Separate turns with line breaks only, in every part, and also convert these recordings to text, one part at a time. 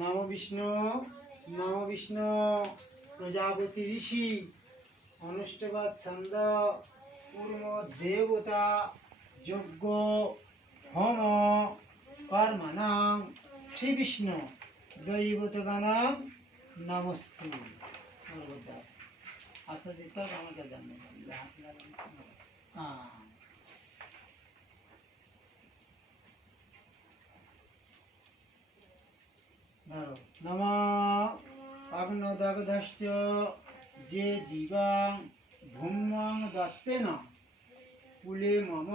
নম বিষ্ণু নম বিষ্ণু, প্রজাপতি ঋষি অনুষ্ঠবাদ ছন্দ পূর্ব দেবতা, যজ্ঞ, হোম শ্রী বিষ্ণু দৈবতগানাম নমস্তু। আচ্ছা দিতে আমাকে জানবে হ্যাঁ। যে জীবাং ভূম্যং দত্তেন কুলে মম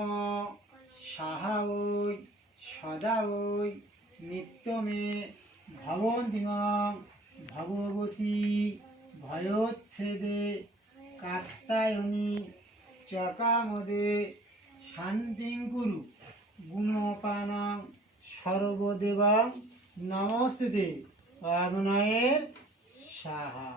সাহা ওই সদা ওই নিত্যমে ভবন্তিমাং ভগবতী ভয়োচ্ছেদে কাত্তায়নী চকামদে শান্তিং কুরু গুণপানাং সর্বদেবাং নমস্তুতে অগ্নয়ের সাহা।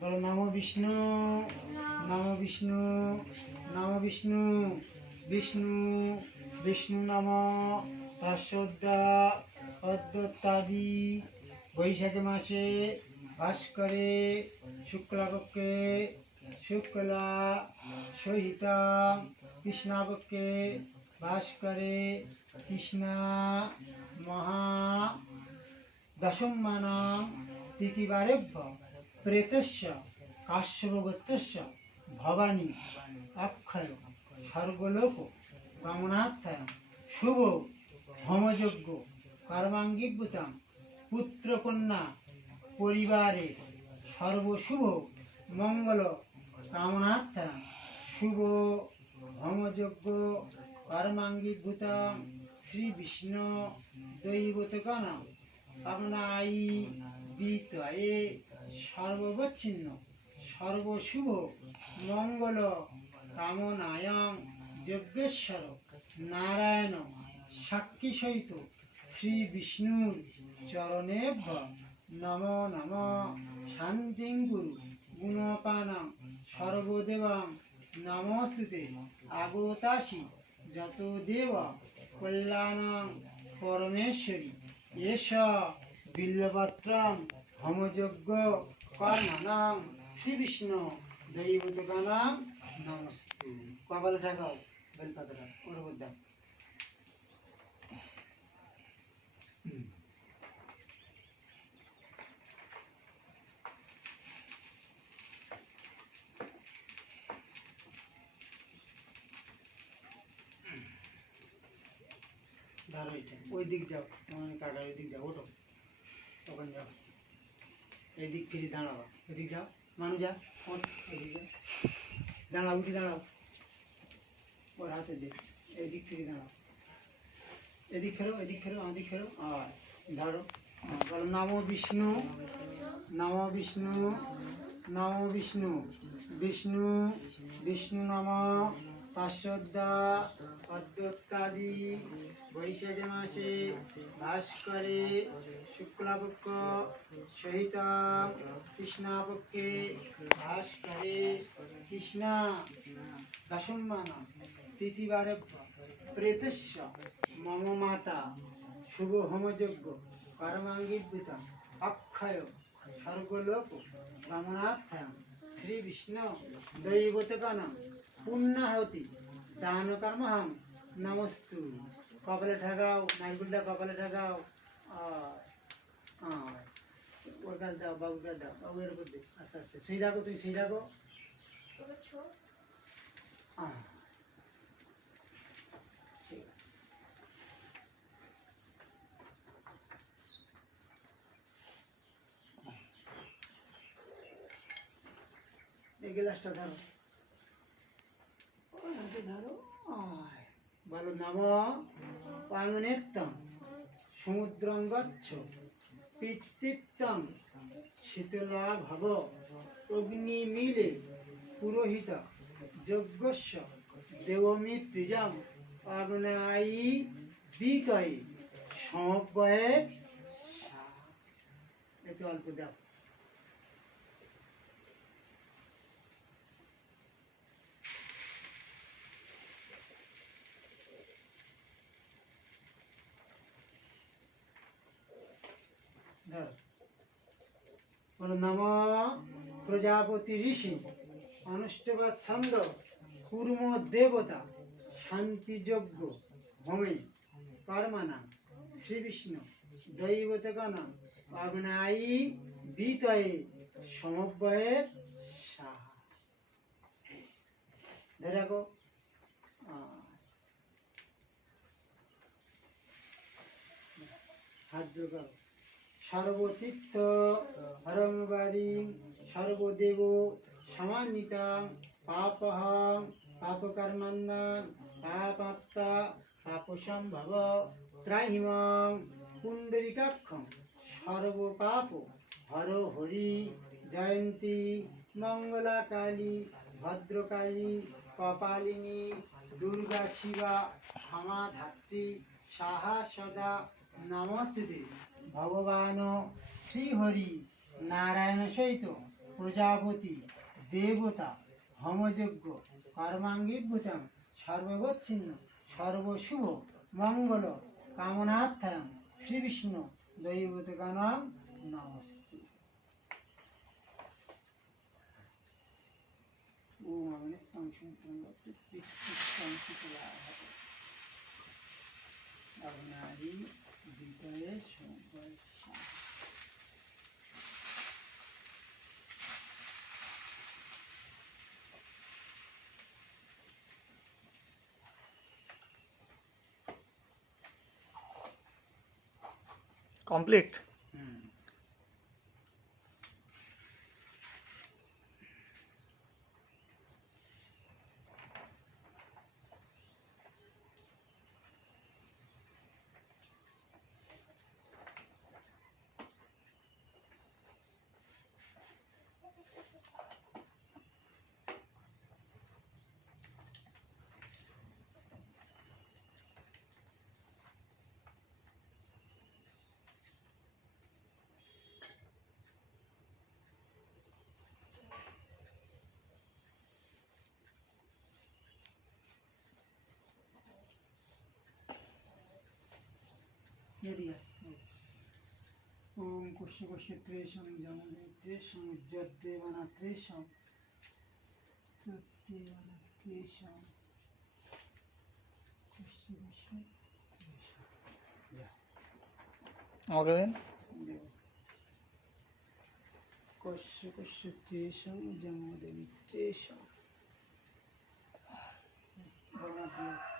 বলো নম বিষ্ণু নাম বিষ্ণু নাম বিষ্ণু। বিষ্ণু বিষ্ণু নাম হর্ষোদ্দা অদ্যোত্তাদি বৈশাখী মাসে ভাস্করে শুক্লাপক্ষে শুক্লা সহিতা কৃষ্ণাপক্ষে ভাস্করে কৃষ্ণা মহা দশম্মানাং তৃতীবারেভ্য প্রেতস্য কাশ্যপগোত্রস্য ভবানী অক্ষয় স্বর্গলোক গমনার্থায় শুভ হোমযজ্ঞ কর্মাঙ্গীভূতাং পুত্রকন্যা, পরিবারে সর্বশুভ মঙ্গল কামনার্থায় শুভ হোমযজ্ঞ কর্মাঙ্গীভূতাং শ্রী বিষ্ণু দৈবতগণা কামনাই বিতয়ে সর্ববচ্ছিন্ন সর্বশুভ মঙ্গল কামনায়ং যজ্ঞেশ্বর, নারায়ণ, সাক্ষী সহিত শ্রী বিষ্ণুর চরণে নম নম। শান্তিং গুরু গুণপানাং সর্বদেবাং নমস্তুতে আগতাসি যত দেব কল্যাণং পরমেশ্বরী। এষ বিল্লপত্রং হোমযজ্ঞ কর্মণাং শ্রী বিষ্ণু দৈবতগানাম নমস্তে কপালে ঠাকাও বেলপাতাটা ওর উপর দাও হুম। ধরো এটা ওই দিক যাও তোমার কাকার ওই দিক যাও ওঠো ওখানে যাও এই দিক ফিরে দাঁড়াও এদিক যাও মানুষ যা ওঠ এদিক যাও দাঁড়াও, উঠে দাঁড়াও। ওর হাতে দে, এদিক থেকে দাঁড়াও। এদিক খেলো এদিক খেলো আমাদিক খেলো আর ধরো বলো, নাম বিষ্ণু নাম বিষ্ণু নাম বিষ্ণু বিষ্ণু বিষ্ণু নাম তাস্যদ্দা অদ্যোত্তাদি বৈশাখী মাসে ভাস্করে শুক্লাপক্ষ সহিত কৃষ্ণাপক্ষে ভাস্করে কৃষ্ণা দশম্মানা তৃতীবারে প্রেতস্য মম মাতা শুভ হোমযজ্ঞ কর্মাঙ্গীভূত অক্ষয় স্বর্গলোক গমনার্থ শ্রী পুণ্যাহতি দান কর্মহং নমস্তু। কপালে ঠাকাও, নারকুলটা কপালে ঠাকাও। ওর কাছে দাও, বাবুর কাছে দাও। বাবু এর উপর দে, আস্তে আস্তে। শুই রাখো, তুমি শুই রাখো। এই গ্লাসটা ধরো। বলো নম পাঙ্গনেত্তম সমুদ্রং গচ্ছ পিতৃত্তম শীতলা ভব অগ্নি মিলে পুরোহিত, যজ্ঞস্য, দেবমী প্রিজম আগ্নায়ী বিতয়ে সমব্যয়ে একটু অল্প দাও ধরো বলো নম প্রজাপতি ঋষি অনুষ্ঠবাদ ছন্দ কুর্ম দেবতা শান্তিযজ্ঞ হোমে কর্মানাম শ্রী বিষ্ণু দৈবতগণাম অগ্নায়ী বিতয়ে সমব্যয়ের সাহা ধরে রাখো হাত করো সর্বতীর্থ হরংবাড়ি সর্বদেব সমান্বিতাং, পাপহং, পাপকর্মান্নাং পাপাত্তা পাপসম্ভব, ত্রাহিমাং, পুণ্ডরিকাক্ষং, সর্বপাপ, হর হরি, জয়ন্তী মঙ্গলা কালী ভদ্রকালী, কপালিনী, দুর্গা শিবা ক্ষমাধাত্রী সাহা সদা নমস্তে ভগবান শ্রীহরি নারায়ণ সহিত প্রজাপতি, দেবতা, হোমযজ্ঞ কর্মাঙ্গীভূতং সর্বগচ্ছিন্ন সর্বশুভ, মঙ্গল কামনার্থায়ং শ্রী বিষ্ণু দৈবতগানাম নমস্তে বিজয়ে সর্বস্ব
কমপ্লিট
ओम कुश कुश त्रेशम जमुने त्रेशम उज्जदेवना त्रेशम तत्देवना त्रेशम कुश कुश त्रेशम ओके
देन कुश
कुश त्रेशम जमुने त्रेशम बना दिया